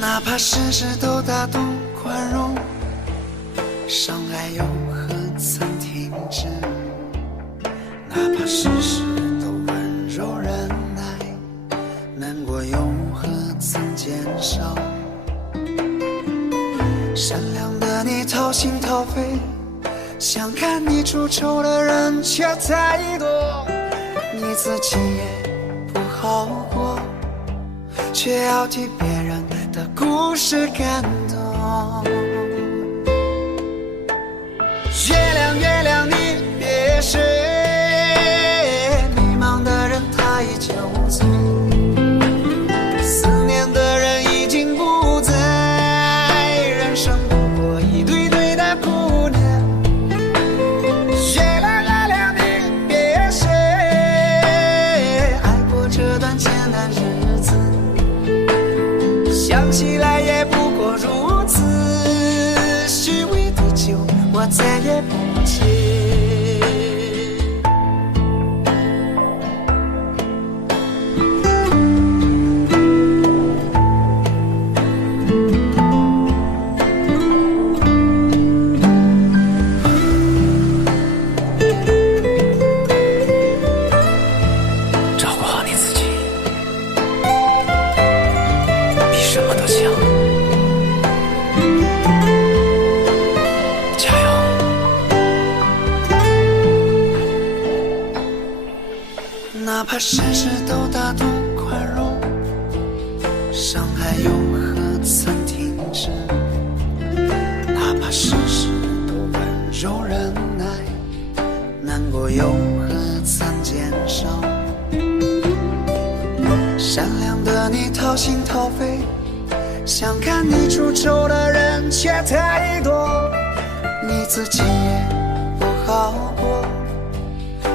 哪怕事事都大度宽容，伤害又何曾停止？哪怕事事都温柔忍耐，难过又何曾减少？善良的你掏心掏肺，想看你出丑的人却太多，你自己也不好过，却要替别人的故事感动。月亮月亮你别睡，迷茫的人他已酒醉，思念的人已经不在，人生不过一堆堆的姑娘。月亮月亮你别睡，爱过这段艰难日子，想起来也不过如此，虚伪的酒我再也不接。照顾好你自己，比什么都强。加油！哪怕事事都大度宽容，伤害又何曾停止？哪怕事事都温柔忍耐，难过又何曾减少？善良的你掏心掏肺，想看你出丑的人却太多，你自己也不好过，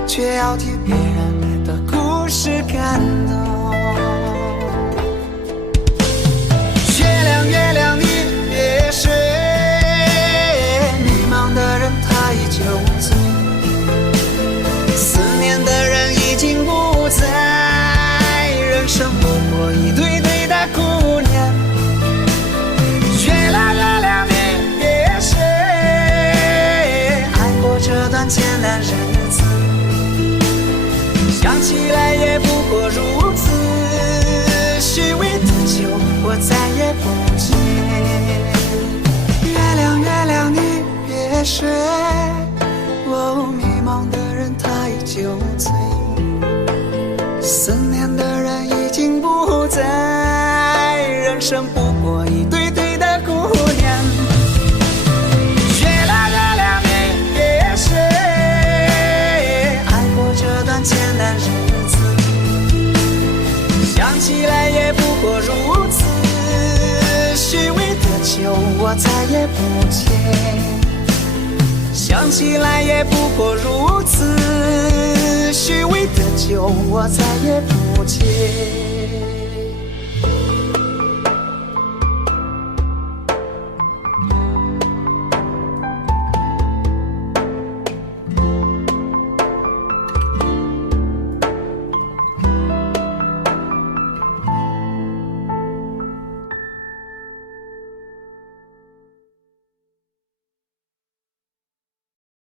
却要替别人的故事感动。月亮月亮你别睡，迷茫的人他已酒醉，思念的人已经不在，人生不过一堆堆的姑娘。月亮月亮你别睡，爱过这段艰难日子，想起来也不过如此，虚伪的酒我再也不接。月亮月亮你别睡，哦，迷茫的人他已酒醉，思念的人已经不在，人生不过一堆堆的姑娘。月亮月亮你别睡，爱过这段艰难日子，想起来也不过如此，虚伪的酒我再也不接。想起来也不过如此，虚伪的酒我再也不接。